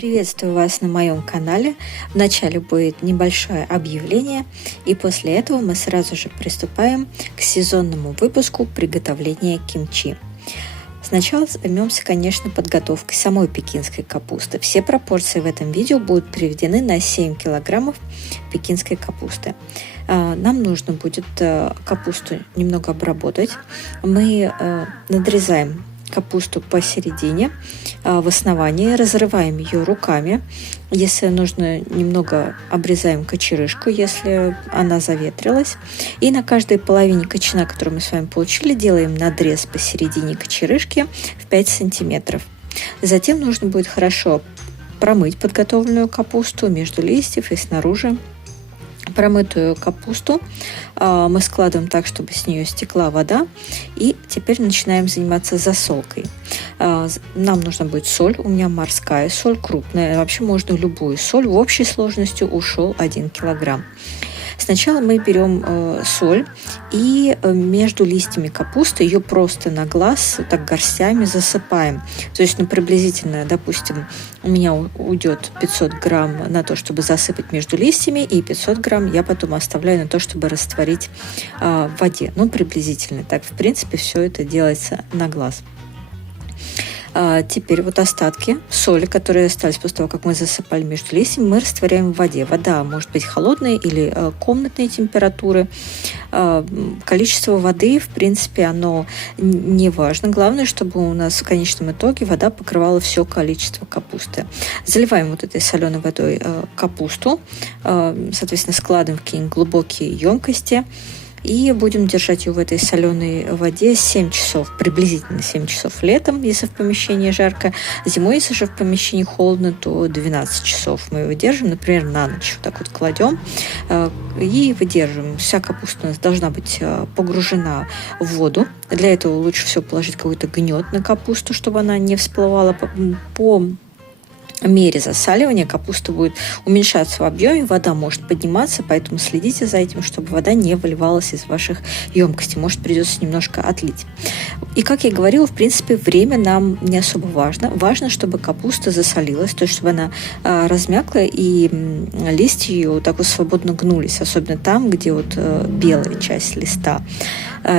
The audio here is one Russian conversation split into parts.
Приветствую вас на моем канале. Вначале будет небольшое объявление, и после этого мы сразу же приступаем к сезонному выпуску приготовления кимчи. Сначала займемся, конечно, подготовкой самой пекинской капусты. Все пропорции в этом видео будут приведены на 7 килограммов пекинской капусты. Нам нужно будет капусту немного обработать. Мы надрезаем капусту посередине, в основании, разрываем ее руками. Если нужно, немного обрезаем кочерышку, если она заветрилась. И на каждой половине кочана, которую мы с вами получили, делаем надрез посередине кочерышки в 5 сантиметров. Затем нужно будет хорошо промыть подготовленную капусту между листьев и снаружи. Промытую капусту мы складываем так, чтобы с нее стекла вода. И теперь начинаем заниматься засолкой. Нам нужна будет соль. У меня морская соль, крупная. Вообще можно любую соль. В общей сложности ушел 1 килограмм. Сначала мы берем соль и между листьями капусты ее просто на глаз так горстями засыпаем. То есть приблизительно, допустим, у меня уйдет 500 грамм на то, чтобы засыпать между листьями, и 500 грамм я потом оставляю на то, чтобы растворить в воде. Приблизительно так. В принципе, все это делается на глаз. Теперь вот остатки соли, которые остались после того, как мы засыпали между листьями, мы растворяем в воде. Вода может быть холодной или комнатной температуры. Количество воды, в принципе, оно не важно. Главное, чтобы у нас в конечном итоге вода покрывала все количество капусты. Заливаем вот этой соленой водой капусту, соответственно, складываем в какие-нибудь глубокие емкости. И будем держать ее в этой соленой воде 7 часов, приблизительно 7 часов летом, если в помещении жарко. Зимой, если же в помещении холодно, то 12 часов мы его держим, например, на ночь. Вот так вот кладем и выдерживаем. Вся капуста у нас должна быть погружена в воду. Для этого лучше всего положить какой-то гнет на капусту, чтобы она не всплывала по мере засаливания капуста будет уменьшаться в объеме, вода может подниматься, поэтому следите за этим, чтобы вода не выливалась из ваших емкостей. Может, придется немножко отлить. И, как я говорила, в принципе, время нам не особо важно. Важно, чтобы капуста засолилась, то есть, чтобы она размякла, и листья ее вот так вот свободно гнулись, особенно там, где вот белая часть листа.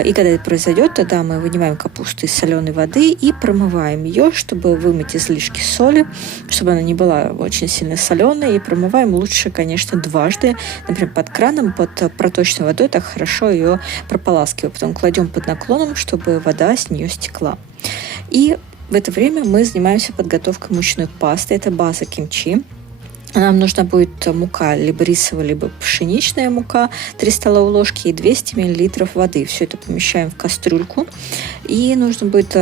И когда это произойдет, тогда мы вынимаем капусту из соленой воды и промываем ее, чтобы вымыть излишки соли, чтобы она не была очень сильно соленой. И промываем лучше, конечно, дважды, например, под краном, под проточной водой, так хорошо ее прополаскиваем. Потом кладем под наклоном, чтобы вода с нее стекла. И в это время мы занимаемся подготовкой мучной пасты. Это база кимчи. Нам нужна будет мука, либо рисовая, либо пшеничная мука, 3 столовые ложки и 200 мл воды. Все это помещаем в кастрюльку. И нужно будет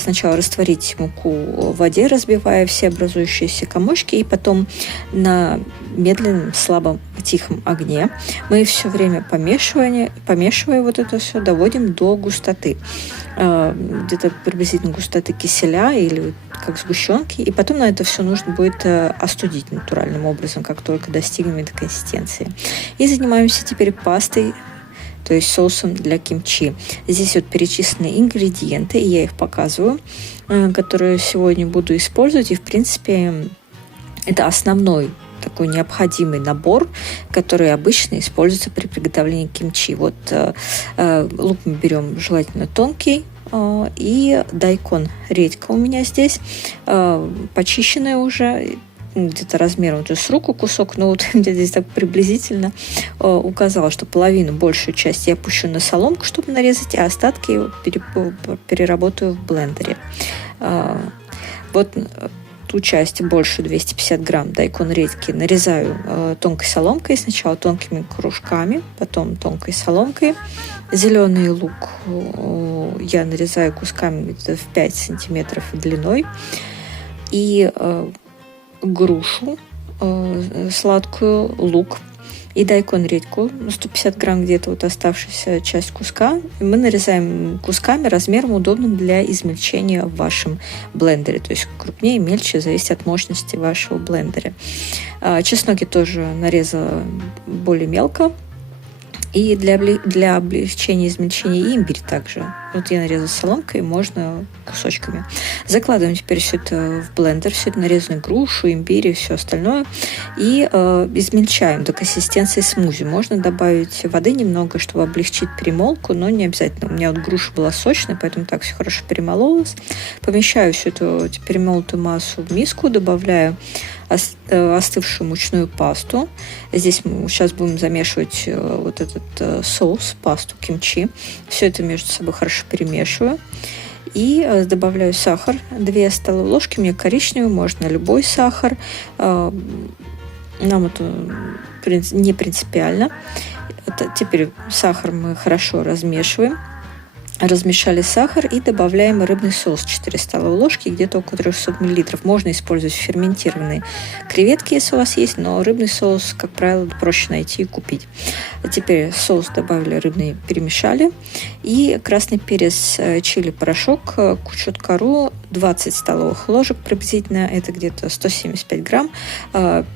сначала растворить муку в воде, разбивая все образующиеся комочки, и потом на медленном, слабом, тихом огне мы все время помешивая вот это все, доводим до густоты. Где-то приблизительно густоты киселя или как сгущенки. И потом на это все нужно будет остудить натуральным образом, как только достигнем этой консистенции. И занимаемся теперь пастой, то есть соусом для кимчи. Здесь вот перечислены ингредиенты, и я их показываю, которые сегодня буду использовать. И, в принципе, это основной такой необходимый набор, который обычно используется при приготовлении кимчи. Вот лук мы берем желательно тонкий, и дайкон, редька у меня здесь, почищенная уже, где-то размером с руку кусок, но вот я здесь так приблизительно указала, что половину, большую часть я пущу на соломку, чтобы нарезать, а остатки переработаю в блендере. Вот ту часть, больше 250 грамм дайкон редьки, нарезаю тонкой соломкой, сначала тонкими кружками, потом тонкой соломкой. Зеленый лук я нарезаю кусками где-то в 5 сантиметров длиной. И грушу сладкую, лук и дайкон редьку, 150 грамм где-то вот оставшаяся часть куска. Мы нарезаем кусками размером удобным для измельчения в вашем блендере. То есть крупнее, мельче, зависит от мощности вашего блендера. Чеснок я тоже нарезала более мелко. И для облегчения измельчения и имбирь также. Вот я нарезала соломкой, можно кусочками. Закладываем теперь все это в блендер, всю эту нарезанную грушу, имбирь и все остальное. И измельчаем до консистенции смузи. Можно добавить воды немного, чтобы облегчить перемолку, но не обязательно. У меня вот груша была сочная, поэтому так все хорошо перемололось. Помещаю всю эту перемолотую массу в миску, добавляю остывшую мучную пасту. Здесь мы сейчас будем замешивать вот этот соус, пасту кимчи. Все это между собой хорошо перемешиваю. И добавляю сахар. 2 столовые ложки. Мне коричневый, можно любой сахар. Нам это не принципиально. Теперь сахар мы хорошо размешиваем. Размешали сахар и добавляем рыбный соус 4 столовые ложки, где-то около 300 мл. Можно использовать ферментированные креветки, если у вас есть, но рыбный соус, как правило, проще найти и купить. Теперь соус добавили рыбный, перемешали. И красный перец, чили порошок, кучуткару 20 столовых ложек приблизительно, это где-то 175 грамм.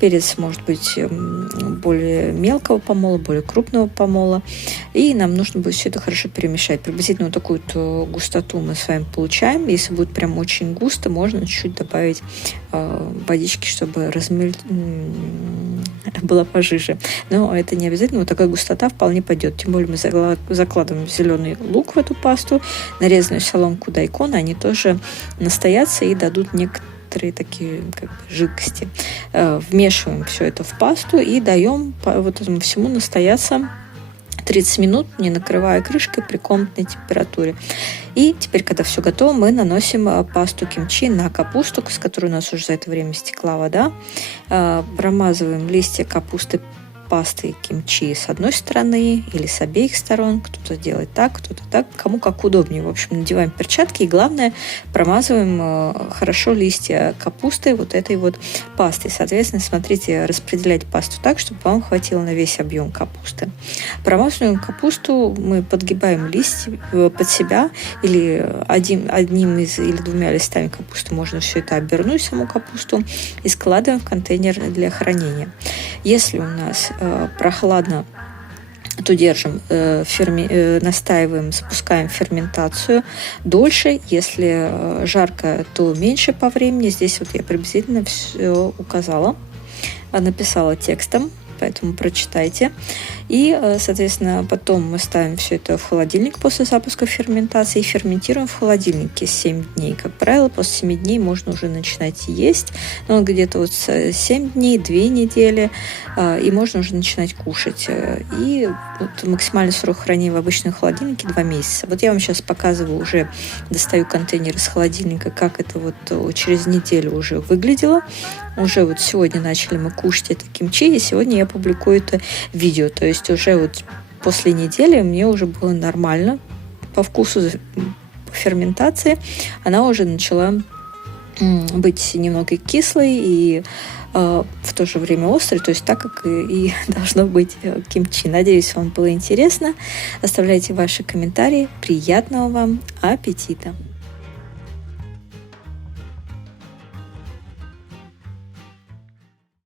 Перец может быть более мелкого помола, более крупного помола. И нам нужно будет все это хорошо перемешать. Приблизительно вот такую вот густоту мы с вами получаем. Если будет прям очень густо, можно чуть-чуть добавить водички, чтобы была пожиже. Но это не обязательно. Вот такая густота вполне пойдет. Тем более мы закладываем зеленый лук в эту пасту, нарезанную соломку дайкона. Они тоже настоятся и дадут некоторые такие жидкости. Вмешиваем все это в пасту и даем вот этому всему настояться 30 минут, не накрывая крышкой при комнатной температуре. И теперь, когда все готово, мы наносим пасту кимчи на капусту, с которой у нас уже за это время стекла вода. Промазываем листья капусты пастой кимчи с одной стороны или с обеих сторон. Кто-то делает так, кто-то так. Кому как удобнее. В общем, надеваем перчатки и, главное, промазываем хорошо листья капусты вот этой вот пастой. Соответственно, смотрите, распределять пасту так, чтобы вам хватило на весь объем капусты. Промазываем капусту, мы подгибаем листья под себя или одним или 2 листами капусты можно все это обернуть, саму капусту, и складываем в контейнер для хранения. Если у нас прохладно, то держим, настаиваем, запускаем ферментацию дольше. Если жарко, то меньше по времени. Здесь вот я приблизительно все указала, написала текстом, поэтому прочитайте. И, соответственно, потом мы ставим все это в холодильник после запуска ферментации и ферментируем в холодильнике 7 дней. Как правило, после 7 дней можно уже начинать есть, но где-то вот 7 дней, 2 недели, и можно уже начинать кушать. И вот максимальный срок хранения в обычном холодильнике 2 месяца. Вот я вам сейчас показываю, уже достаю контейнер из холодильника, как это вот через неделю уже выглядело. Уже вот сегодня начали мы кушать это кимчи, и сегодня я публикую это видео. То есть уже вот после недели мне уже было нормально по вкусу, по ферментации. Она уже начала быть немного кислой и в то же время острой, то есть так, как и должно быть кимчи. Надеюсь, вам было интересно. Оставляйте ваши комментарии. Приятного вам аппетита!